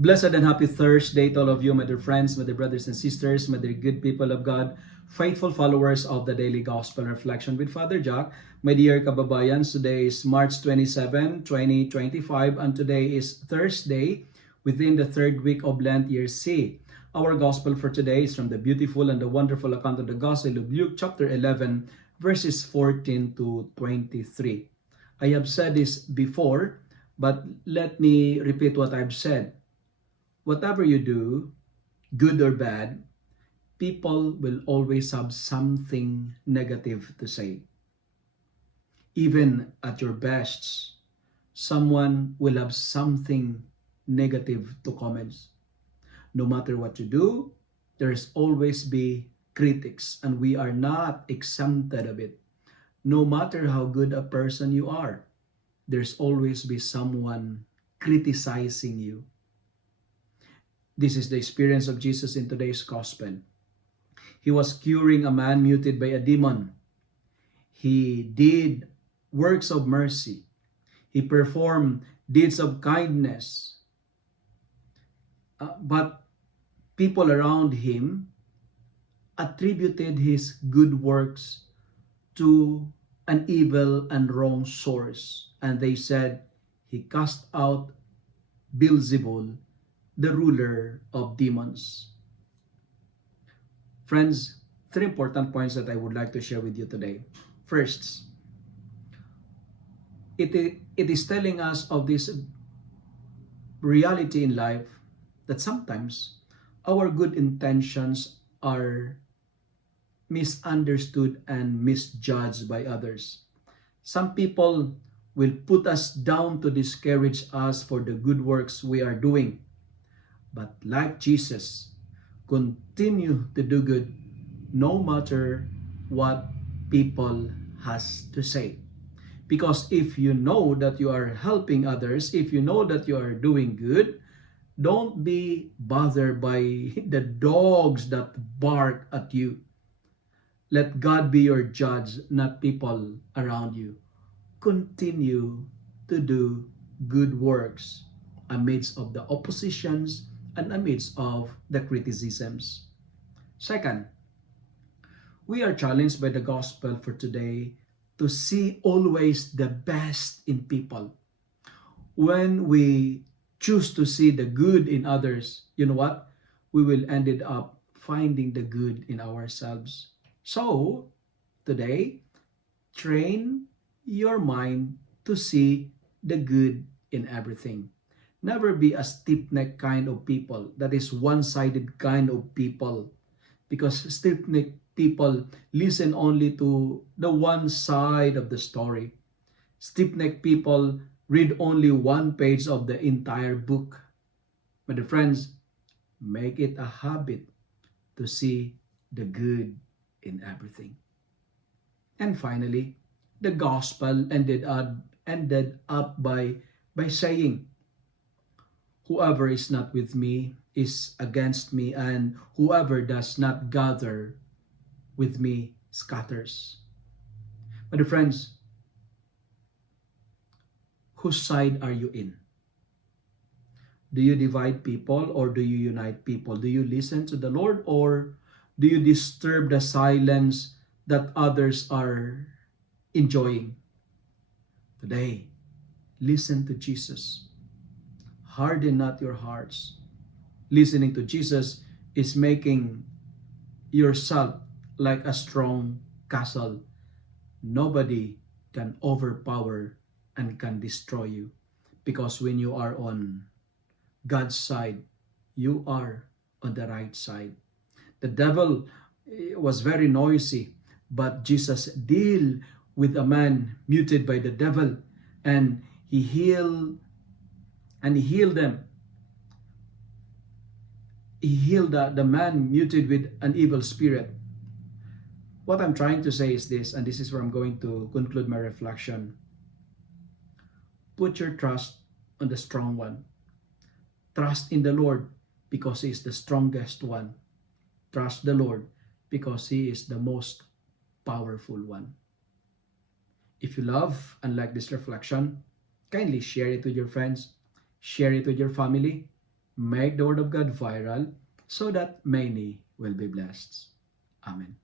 Blessed and happy Thursday to all of you, my dear friends, my dear brothers and sisters, my dear good people of God, faithful followers of the Daily Gospel Reflection with Father Jack. My dear kababayans, today is March 27, 2025, and today is Thursday within the third week of Lent, year C. Our Gospel for today is from the beautiful and the wonderful account of the Gospel of Luke chapter 11, verses 14 to 23. I have said this before, but let me repeat what I've said. Whatever you do, good or bad, people will always have something negative to say. Even at your best, someone will have something negative to comment. No matter what you do, there's always be critics, and we are not exempted of it. No matter how good a person you are, there's always be someone criticizing you. This is the experience of Jesus in today's gospel. He was curing a man muted by a demon. He did works of mercy. He performed deeds of kindness. But people around him attributed his good works to an evil and wrong source. And they said, he cast out Beelzebul, the ruler of demons. Friends, three important points that I would like to share with you today. First, it is telling us of this reality in life that sometimes our good intentions are misunderstood and misjudged by others. Some people will put us down to discourage us for the good works we are doing. But like Jesus, continue to do good no matter what people has to say. Because if you know that you are helping others, if you know that you are doing good, don't be bothered by the dogs that bark at you. Let God be your judge, not people around you. Continue to do good works amidst of the oppositions and amidst of the criticisms. Second, we are challenged by the gospel for today to see always the best in people. When we choose to see the good in others, you know what? We will end up finding the good in ourselves. So, today, train your mind to see the good in everything. Never be a stiff-necked kind of people. That is one-sided kind of people. Because stiff-necked people listen only to the one side of the story. Stiff-necked people read only one page of the entire book. My dear friends, make it a habit to see the good in everything. And finally, the gospel ended up by saying, whoever is not with me is against me, and whoever does not gather with me scatters. My dear friends, whose side are you in? Do you divide people or do you unite people? Do you listen to the Lord or do you disturb the silence that others are enjoying? Today, listen to Jesus. Harden not your hearts. Listening to Jesus is making yourself like a strong castle. Nobody can overpower and can destroy you. Because when you are on God's side, you are on the right side. The devil was very noisy, but Jesus dealt with a man muted by the devil, and he healed them. He healed the man muted with an evil spirit. What I'm trying to say is this, and this is where I'm going to conclude my reflection. Put your trust on the strong one. Trust in the Lord because He is the strongest one. Trust the Lord because He is the most powerful one. If you love and like this reflection, kindly share it with your friends, share it with your family. make the Word of God viral so that many will be blessed. Amen.